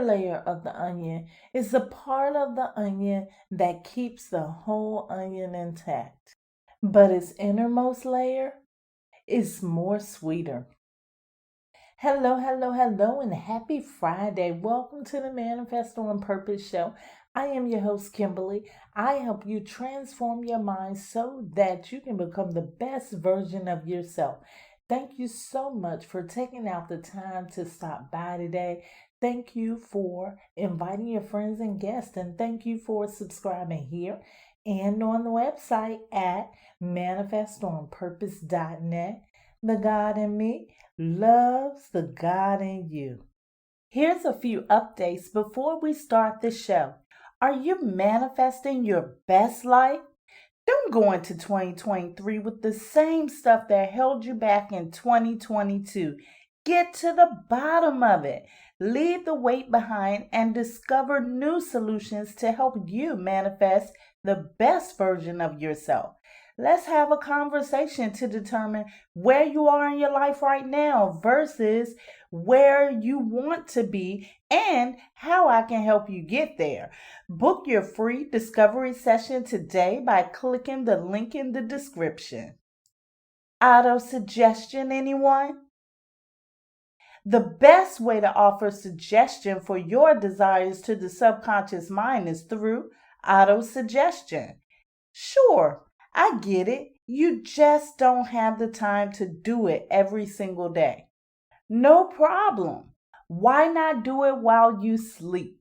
outer layer of the onion is the part of the onion that keeps the whole onion intact. But its innermost layer is more sweeter. Hello, hello, hello, and happy Friday. Welcome to the Manifest on Purpose show. I am your host, Kimberly. I help you transform your mind so that you can become the best version of yourself. Thank you so much for taking out the time to stop by today. Thank you for inviting your friends and guests, and thank you for subscribing here and on the website at manifestonpurpose.net. The God in me loves the God in you. Here's a few updates before we start the show. Are you manifesting your best life? Don't go into 2023 with the same stuff that held you back in 2022. Get to the bottom of it. Leave the weight behind and discover new solutions to help you manifest the best version of yourself. Let's have a conversation to determine where you are in your life right now versus where you want to be and how I can help you get there. Book your free discovery session today by clicking the link in the description. Auto suggestion, anyone? The best way to offer suggestion for your desires to the subconscious mind is through auto suggestion. Sure, I get it. You just don't have the time to do it every single day. No problem. Why not do it while you sleep?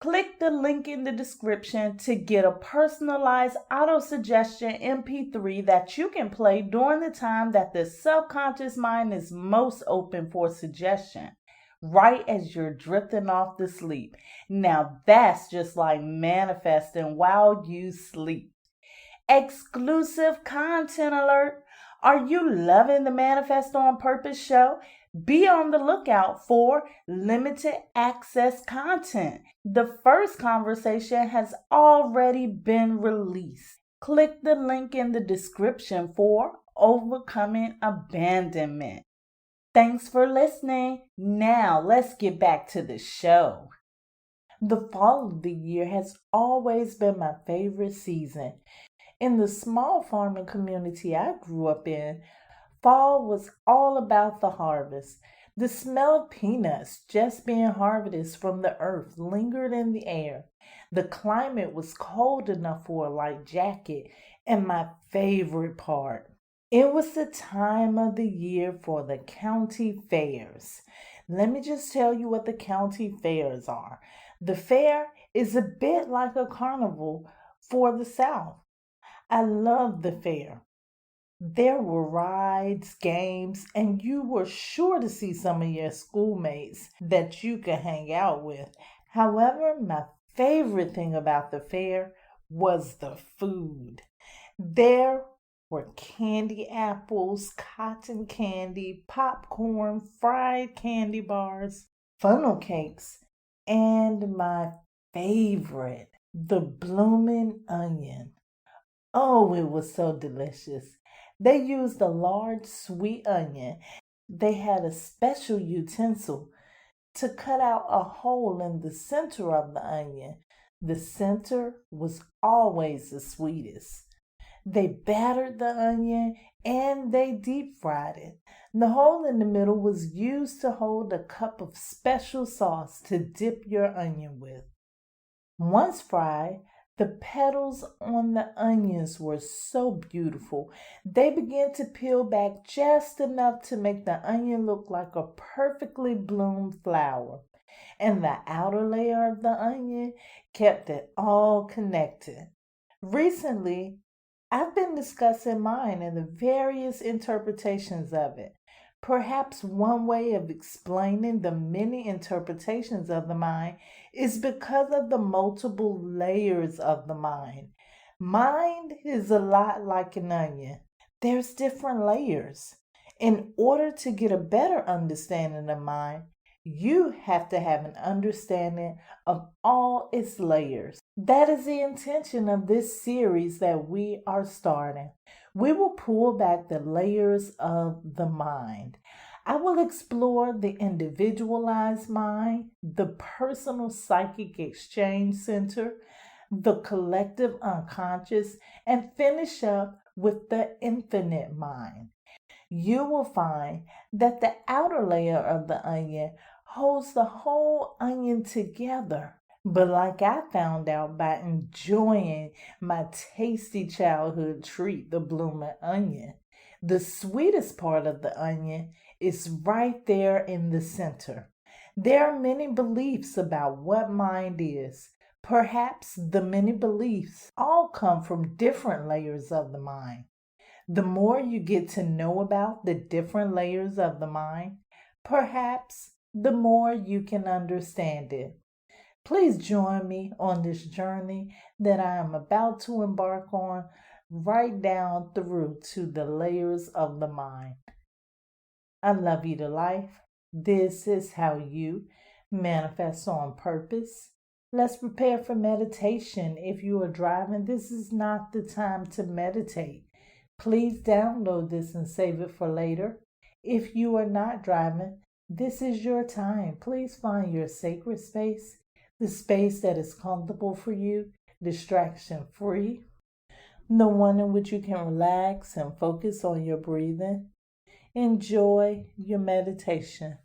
Click the link in the description to get a personalized auto-suggestion MP3 that you can play during the time that the subconscious mind is most open for suggestion, right as you're drifting off to sleep. Now that's just like manifesting while you sleep. Exclusive content alert. Are you loving the Manifest on Purpose show? Be on the lookout for limited access content. The first conversation has already been released. Click the link in the description for Overcoming Abandonment. Thanks for listening. Now let's get back to the show. The fall of the year has always been my favorite season. In the small farming community I grew up in, fall was all about the harvest. The smell of peanuts just being harvested from the earth lingered in the air. The climate was cold enough for a light jacket, and my favorite part, it was the time of the year for the county fairs. Let me just tell you what the county fairs are. The fair is a bit like a carnival for the South. I loved the fair. There were rides, games, and you were sure to see some of your schoolmates that you could hang out with. However, my favorite thing about the fair was the food. There were candy apples, cotton candy, popcorn, fried candy bars, funnel cakes, and my favorite, the blooming onion. Oh, it was so delicious. They used a large sweet onion. They had a special utensil to cut out a hole in the center of the onion. The center was always the sweetest. They battered the onion and they deep fried it. The hole in the middle was used to hold a cup of special sauce to dip your onion with. Once fried, the petals on the onions were so beautiful. They began to peel back just enough to make the onion look like a perfectly bloomed flower. And the outer layer of the onion kept it all connected. Recently, I've been discussing mine and the various interpretations of it. Perhaps one way of explaining the many interpretations of the mind is because of the multiple layers of the mind. Mind is a lot like an onion. There's different layers. In order to get a better understanding of mind, you have to have an understanding of all its layers. That is the intention of this series that we are starting. We will pull back the layers of the mind. I will explore the individualized mind, the personal psychic exchange center, the collective unconscious, and finish up with the infinite mind. You will find that the outer layer of the onion holds the whole onion together. But like I found out by enjoying my tasty childhood treat, the blooming onion, the sweetest part of the onion is right there in the center. There are many beliefs about what mind is. Perhaps the many beliefs all come from different layers of the mind. The more you get to know about the different layers of the mind, perhaps the more you can understand it. Please join me on this journey that I am about to embark on, right down through to the layers of the mind. I love you to life. This is how you manifest on purpose. Let's prepare for meditation. If you are driving, this is not the time to meditate. Please download this and save it for later. If you are not driving, this is your time. Please find your sacred space, the space that is comfortable for you, distraction free, the one in which you can relax and focus on your breathing. Enjoy your meditation.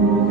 you.